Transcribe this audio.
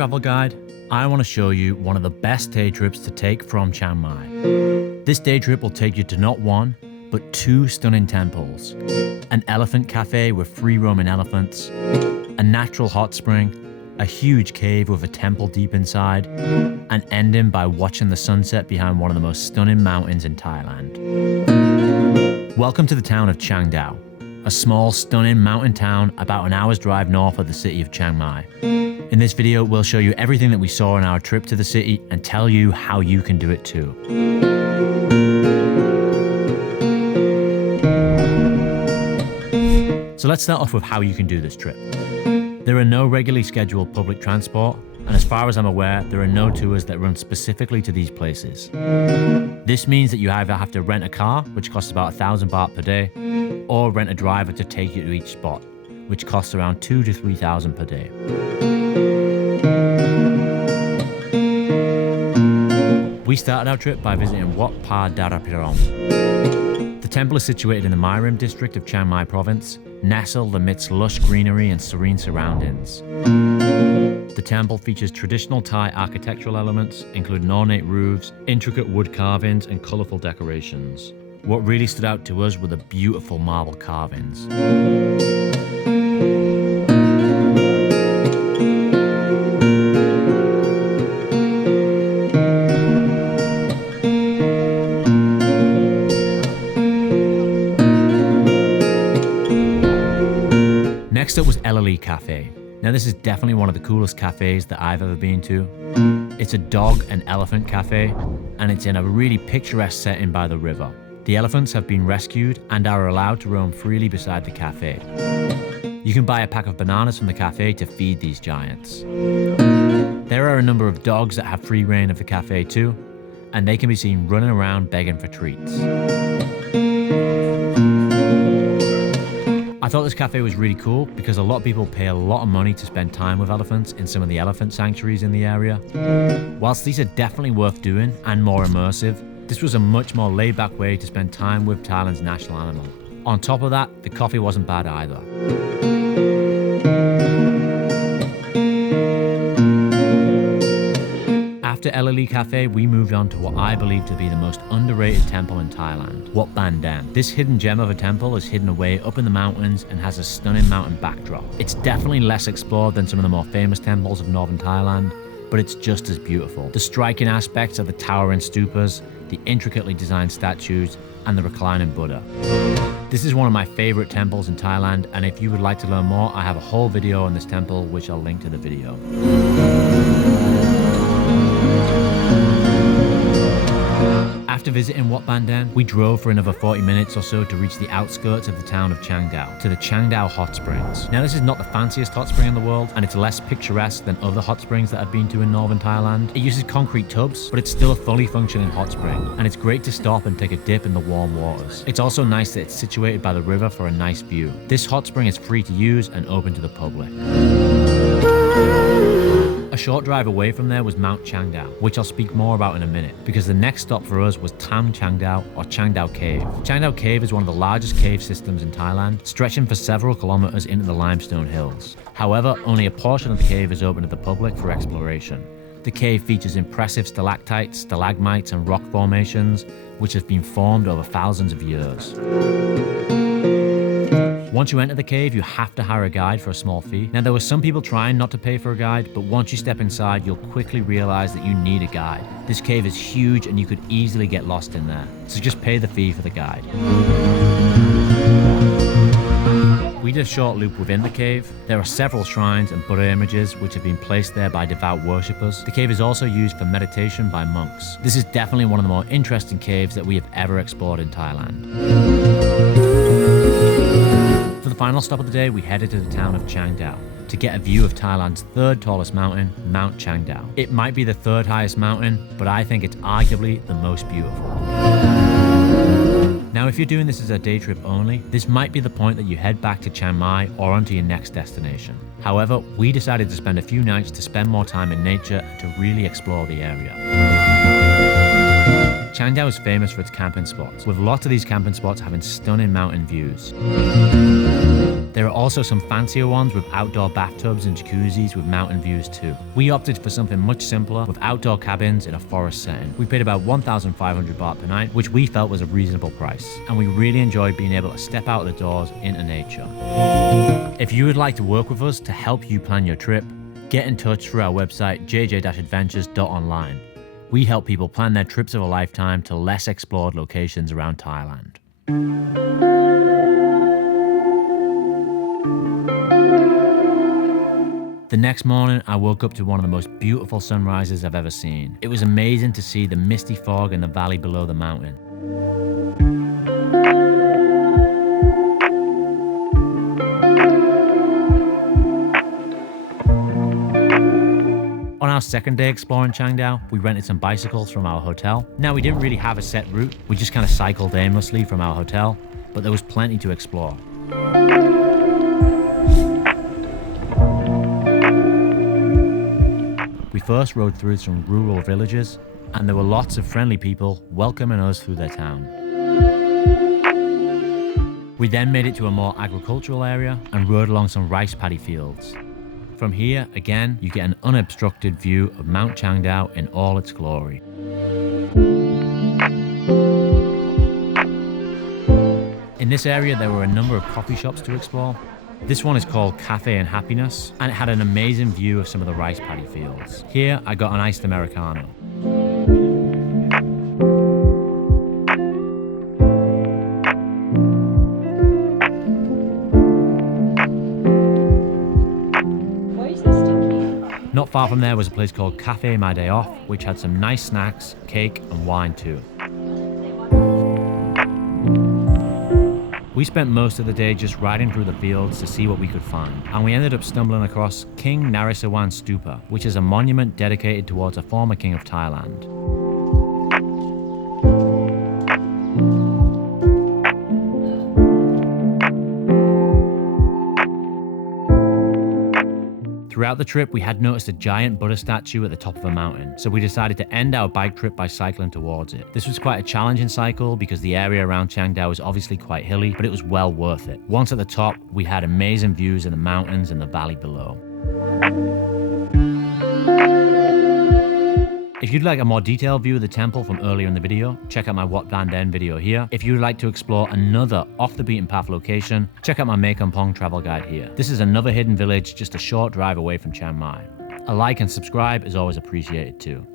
travel guide, I want to show you one of the best day trips to take from Chiang Mai. This day trip will take you to not one, but two stunning temples, an elephant cafe with free roaming elephants, a natural hot spring, a huge cave with a temple deep inside, and ending by watching the sunset behind one of the most stunning mountains in Thailand. Welcome to the town of Chiang Dao, a small, stunning mountain town about an hour's drive north of the city of Chiang Mai. In this video, we'll show you everything that we saw on our trip to the city and tell you how you can do it too. So let's start off with how you can do this trip. There are no regularly scheduled public transport, and as far as I'm aware, there are no tours that run specifically to these places. This means that you either have to rent a car, which costs about 1,000 baht per day, or rent a driver to take you to each spot, which costs around 2,000 to 3,000 per day. We started our trip by visiting Wat Banden. The temple is situated in the Mai Rim district of Chiang Mai province, nestled amidst lush greenery and serene surroundings. The temple features traditional Thai architectural elements, including ornate roofs, intricate wood carvings, and colorful decorations. What really stood out to us were the beautiful marble carvings. Next up was Ellery Cafe. Now this is definitely one of the coolest cafes that I've ever been to. It's a dog and elephant cafe, and it's in a really picturesque setting by the river. The elephants have been rescued and are allowed to roam freely beside the cafe. You can buy a pack of bananas from the cafe to feed these giants. There are a number of dogs that have free reign of the cafe too, and they can be seen running around begging for treats. I thought this cafe was really cool because a lot of people pay a lot of money to spend time with elephants in some of the elephant sanctuaries in the area. Whilst these are definitely worth doing and more immersive, this was a much more laid-back way to spend time with Thailand's national animal. On top of that, the coffee wasn't bad either. After Ellery Cafe, we moved on to what I believe to be the most underrated temple in Thailand, Wat Banden. This hidden gem of a temple is hidden away up in the mountains and has a stunning mountain backdrop. It's definitely less explored than some of the more famous temples of northern Thailand, but it's just as beautiful. The striking aspects of the towering stupas, the intricately designed statues, and the reclining Buddha. This is one of my favorite temples in Thailand, and if you would like to learn more, I have a whole video on this temple, which I'll link to the video. After visiting Wat Banden, we drove for another 40 minutes or so to reach the outskirts of the town of Chiang Dao, to the Chiang Dao Hot Springs. Now this is not the fanciest hot spring in the world, and it's less picturesque than other hot springs that I've been to in northern Thailand. It uses concrete tubs, but it's still a fully functioning hot spring, and it's great to stop and take a dip in the warm waters. It's also nice that it's situated by the river for a nice view. This hot spring is free to use and open to the public. A short drive away from there was Mount Chiang Dao, which I'll speak more about in a minute, because the next stop for us was Tam Chiang Dao, or Chiang Dao Cave. Chiang Dao Cave is one of the largest cave systems in Thailand, stretching for several kilometers into the limestone hills. However, only a portion of the cave is open to the public for exploration. The cave features impressive stalactites, stalagmites, and rock formations, which have been formed over thousands of years. Once you enter the cave, you have to hire a guide for a small fee. Now, there were some people trying not to pay for a guide, but once you step inside, you'll quickly realize that you need a guide. This cave is huge and you could easily get lost in there, so just pay the fee for the guide. We did a short loop within the cave. There are several shrines and Buddha images which have been placed there by devout worshippers. The cave is also used for meditation by monks. This is definitely one of the more interesting caves that we have ever explored in Thailand. For the final stop of the day, we headed to the town of Chiang Dao to get a view of Thailand's third tallest mountain, Mount Chiang Dao. It might be the third highest mountain, but I think it's arguably the most beautiful. Now, if you're doing this as a day trip only, this might be the point that you head back to Chiang Mai or onto your next destination. However, we decided to spend a few nights to spend more time in nature and to really explore the area. Chiang Dao is famous for its camping spots, with lots of these camping spots having stunning mountain views. There are also some fancier ones with outdoor bathtubs and jacuzzis with mountain views too. We opted for something much simpler with outdoor cabins in a forest setting. We paid about 1,500 baht per night, which we felt was a reasonable price, and we really enjoyed being able to step out of the doors into nature. If you would like to work with us to help you plan your trip, get in touch through our website jj-adventures.online. We help people plan their trips of a lifetime to less explored locations around Thailand. The next morning, I woke up to one of the most beautiful sunrises I've ever seen. It was amazing to see the misty fog in the valley below the mountain. On our second day exploring Chiang Dao, we rented some bicycles from our hotel. Now, we didn't really have a set route. We just kind of cycled aimlessly from our hotel, but there was plenty to explore. We first rode through some rural villages, and there were lots of friendly people welcoming us through their town. We then made it to a more agricultural area and rode along some rice paddy fields. From here, again, you get an unobstructed view of Mount Chiang Dao in all its glory. In this area, there were a number of coffee shops to explore. This one is called Cafe and Happiness, and it had an amazing view of some of the rice paddy fields. Here, I got an iced Americano. Not far from there was a place called Cafe My Day Off, which had some nice snacks, cake, and wine too. We spent most of the day just riding through the fields to see what we could find, and we ended up stumbling across King Naresuan Stupa, which is a monument dedicated towards a former king of Thailand. Throughout the trip, we had noticed a giant Buddha statue at the top of a mountain, so we decided to end our bike trip by cycling towards it. This was quite a challenging cycle because the area around Chiang Dao is obviously quite hilly, but it was well worth it. Once at the top, we had amazing views of the mountains and the valley below. If you'd like a more detailed view of the temple from earlier in the video, check out my Wat Banden video here. If you'd like to explore another off-the-beaten-path location, check out my Mekong travel guide here. This is another hidden village just a short drive away from Chiang Mai. A like and subscribe is always appreciated too.